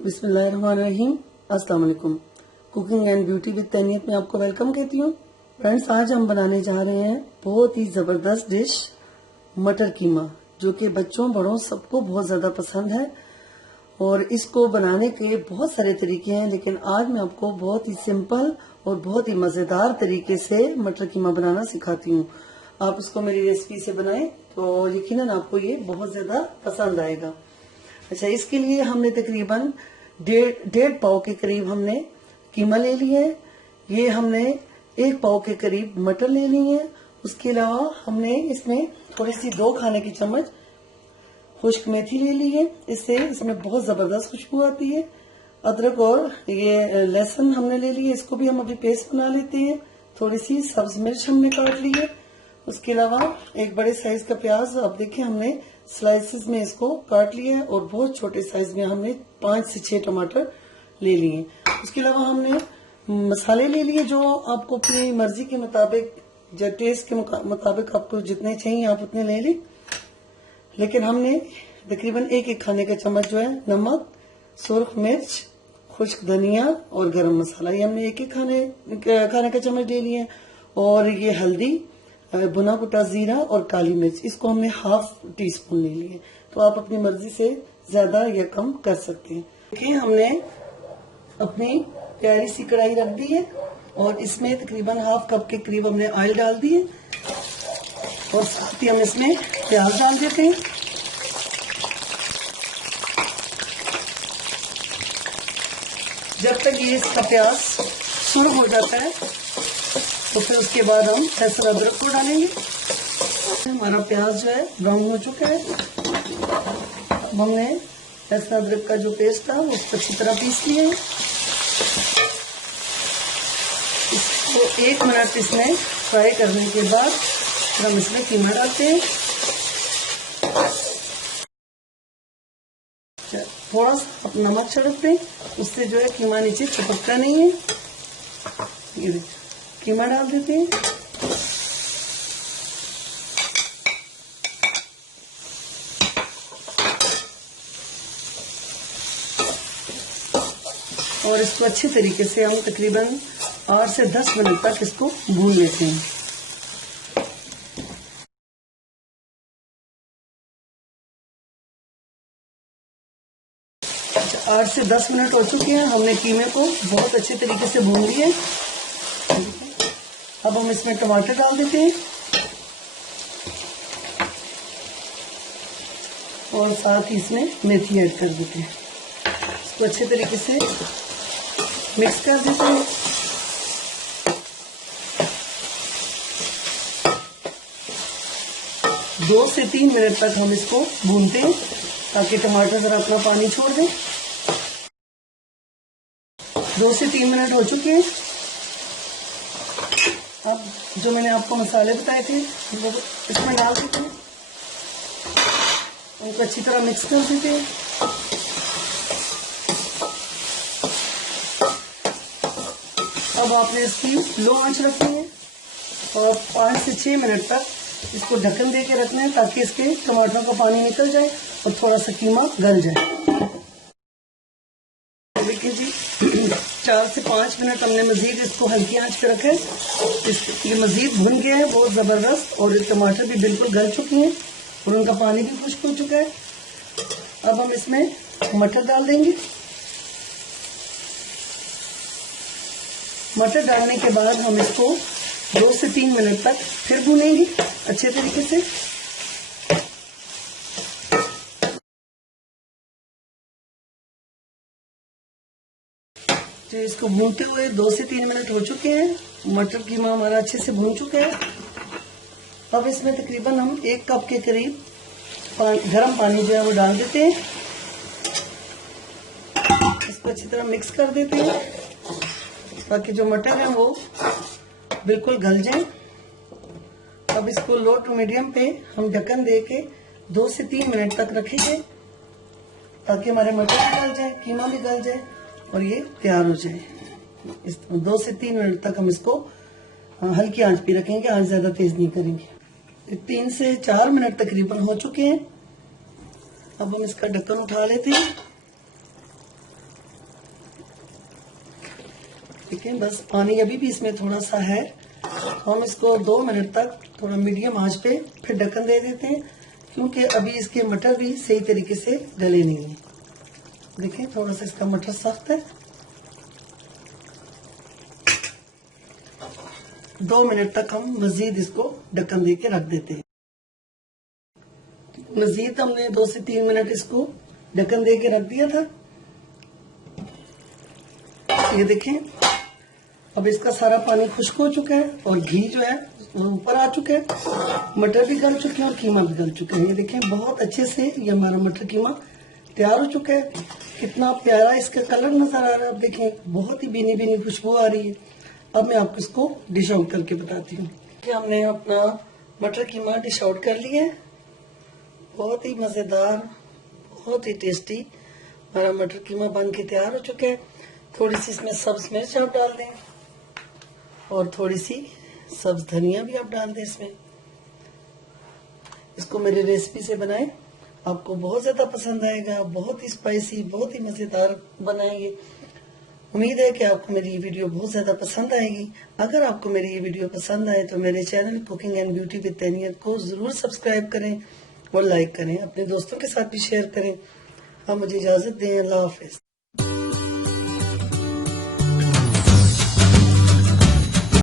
बिस्मिल्लाहिर्रहमानिर्रहीम। अस्सलाम वालेकुम। कुकिंग एंड ब्यूटी विद तैनियत में आपको वेलकम कहती हूँ। फ्रेंड्स, आज हम बनाने जा रहे हैं बहुत ही जबरदस्त डिश मटर कीमा, जो कि बच्चों बड़ों सबको बहुत ज्यादा पसंद है। और इसको बनाने के बहुत सारे तरीके हैं, लेकिन आज मैं आपको बहुत ही सिंपल और बहुत ही मजेदार तरीके से मटर कीमा बनाना सिखाती हूँ। आप इसको मेरी रेसिपी से बनाएं तो यकीनन आपको ये बहुत ज्यादा पसंद आएगा। अच्छा, इसके लिए हमने तकरीबन डेढ़ पाव के करीब हमने कीमा ले लिया है। ये हमने 1 पाव के करीब मटर ले ली है। उसके अलावा हमने इसमें थोड़ी सी 2 खाने की चम्मच खुश्क मेथी ले ली है, इससे इसमें बहुत जबरदस्त खुशबू आती है। अदरक और ये लहसुन हमने ले लिया, इसको भी हम अभी पेस्ट बना लेते हैं। थोड़ी सी सब्ज मिर्च हमने काट ली है। उसके अलावा एक बड़े साइज का प्याज, अब देखिए हमने स्लाइसेस में इसको काट लिया है। और बहुत छोटे साइज में हमने 5 से 6 टमाटर ले लिए। उसके अलावा हमने मसाले ले लिए, जो आपको अपनी मर्जी के मुताबिक या टेस्ट के मुताबिक आपको जितने चाहिए आप उतने ले लें। लेकिन हमने तकरीबन एक खाने का चम्मच जो है नमक, सुर्ख मिर्च, खुश्क धनिया और गरम मसाला, ये हमने एक खाने का चम्मच ले लिए। और ये हल्दी, भुना कुटा जीरा और काली मिर्च, इसको हमने ½ टीस्पून ले लिए। तो आप अपनी मर्जी से ज्यादा या कम कर सकते हैं। देखिए, हमने अपनी प्यारी सी कढ़ाई रख दी है और इसमें तकरीबन ½ कप के करीब हमने ऑयल डाल दिए। और साथ ही हम इसमें प्याज डाल देते हैं। जब तक ये इसका प्याज सुर्ख हो जाता है तो फिर उसके बाद हम लहसुन अदरक को डालेंगे। हमारा प्याज जो है ब्राउन हो चुका है। हमने लहसुन अदरक का जो पेस्ट था उसको अच्छी तरह पीस लिया है। इसको 1 मिनट इसमें फ्राई करने के बाद हम इसमें कीमा डालते हैं। थोड़ा सा नमक छिड़क दें, उससे जो है कीमा नीचे चिपकता नहीं है। ये देखिए, कीमा डाल देते हैं। और इसको अच्छे तरीके से हम तकरीबन 8 से 10 मिनट तक इसको भून लेते हैं। अच्छा, 8 से 10 मिनट हो चुके हैं। हमने कीमे को बहुत अच्छे तरीके से भून लिया है। अब हम इसमें टमाटर डाल देते हैं और साथ ही इसमें मेथी ऐड कर देते हैं। इसको अच्छे तरीके से मिक्स कर देते हैं। दो से 3 मिनट तक हम इसको भूनते हैं ताकि टमाटर जरा अपना पानी छोड़ दें। 2 से 3 मिनट हो चुके हैं। अब जो मैंने आपको मसाले बताए थे वो इसमें डाल देते हैं। उनको अच्छी तरह मिक्स कर देते हैं। अब आपने इसकी लो आंच रखनी है और 5 से 6 मिनट तक इसको ढक्कन दे के रखना है ताकि इसके टमाटरों का पानी निकल जाए और थोड़ा सा कीमा गल जाए। देखिए जी, 4 से 5 मिनट हमने मजीद इसको हल्की आंच पे रखा है। ये मजीद भुन गया है बहुत जबरदस्त और टमाटर भी बिल्कुल गल चुके हैं और उनका पानी भी खुश्क हो चुका है। अब हम इसमें मटर डाल देंगे। मटर डालने के बाद हम इसको 2 से 3 मिनट तक फिर भूनेंगे अच्छे तरीके से। तो इसको भूनते हुए 2 से 3 मिनट हो चुके हैं। मटर कीमा हमारा अच्छे से भून चुका है। अब इसमें तकरीबन हम 1 कप के करीब गर्म पानी जो है वो डाल देते हैं। इसको अच्छी तरह मिक्स कर देते हैं ताकि जो मटर है वो बिल्कुल गल जाए। अब इसको लो टू मीडियम पे हम ढक्कन दे के 2 से 3 मिनट तक रखेंगे ताकि हमारे मटर भी गल जाए, कीमा भी गल जाए और ये तैयार हो जाए। 2 से 3 मिनट तक हम इसको हल्की आंच पे रखेंगे, आंच ज्यादा तेज नहीं करेंगे। 3 से 4 मिनट तकरीबन हो चुके हैं। अब हम इसका ढक्कन उठा लेते हैं देखें बस पानी अभी भी इसमें थोड़ा सा है, तो हम इसको 2 मिनट तक थोड़ा मीडियम आंच पे फिर ढक्कन दे देते हैं, क्योंकि अभी इसके मटर भी सही तरीके से गले नहीं हैं। देखें थोड़ा सा इसका मटर सख्त है। 2 मिनट तक हम मजीद इसको ढक्कन दे के रख देते हैं। मजीद हमने 2 से 3 मिनट इसको ढक्कन दे के रख दिया था। ये देखें अब इसका सारा पानी खुश्क हो चुका है और घी जो है वो ऊपर आ चुका है, मटर भी गल चुके हैं और कीमा भी गल चुका है। ये देखें बहुत अच्छे से ये हमारा मटर कीमा तैयार हो चुका है। कितना प्यारा इसका कलर नजर आ रहा है। अब देखें बहुत ही भीनी भीनी खुशबू आ रही है। अब मैं आपको इसको डिश आउट करके बताती हूँ कि हमने अपना मटर कीमा डिश आउट कर लिया है। बहुत ही मजेदार, बहुत ही टेस्टी हमारा मटर कीमा बन के तैयार हो चुका है। थोड़ी सी इसमें सब्ज मिर्च आप डाल दें और थोड़ी सी सब्ज धनिया भी आप डाल दें इसमें। इसको मेरी रेसिपी से बनाएं, आपको बहुत ज्यादा पसंद आएगा। बहुत ही स्पाइसी, बहुत ही मजेदार बनाएंगे। उम्मीद है कि आपको मेरी ये वीडियो बहुत ज्यादा पसंद आएगी। अगर आपको मेरी ये वीडियो पसंद आए तो मेरे channel cooking and beauty with Tainiyat को जरूर सब्सक्राइब करें और लाइक करें, अपने दोस्तों के साथ भी शेयर करें। आप मुझे इजाजत दें। अल्लाह हाफिज।